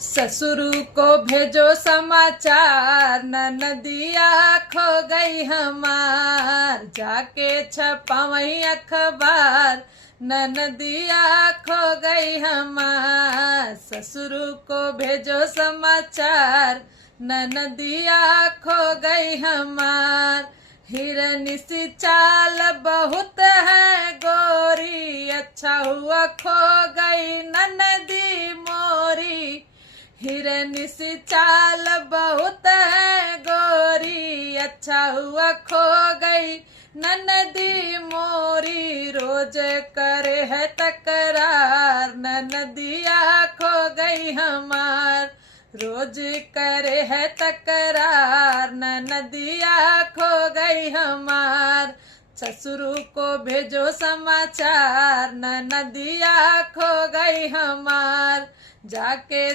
ससुर को भेजो समाचार, ननदिया खो गई हमार। जाके छपावई अखबार, ननदिया खो गई हमार। ससुर को भेजो समाचार, ननदिया खो गई हमार। हिरनी सी चाल बहुत है गोरी, अच्छा हुआ खो गई ननदी मोरी। हिरनी सी चाल बहुत है गोरी, अच्छा हुआ खो गई ननदी मोरी। रोज करे है तकरार, ननदिया खो गई हमार। रोज करे है तकरार, ननदिया खो गई हमार। ससुर को भेजो समाचार, ननदिया खो गई हमार। जाके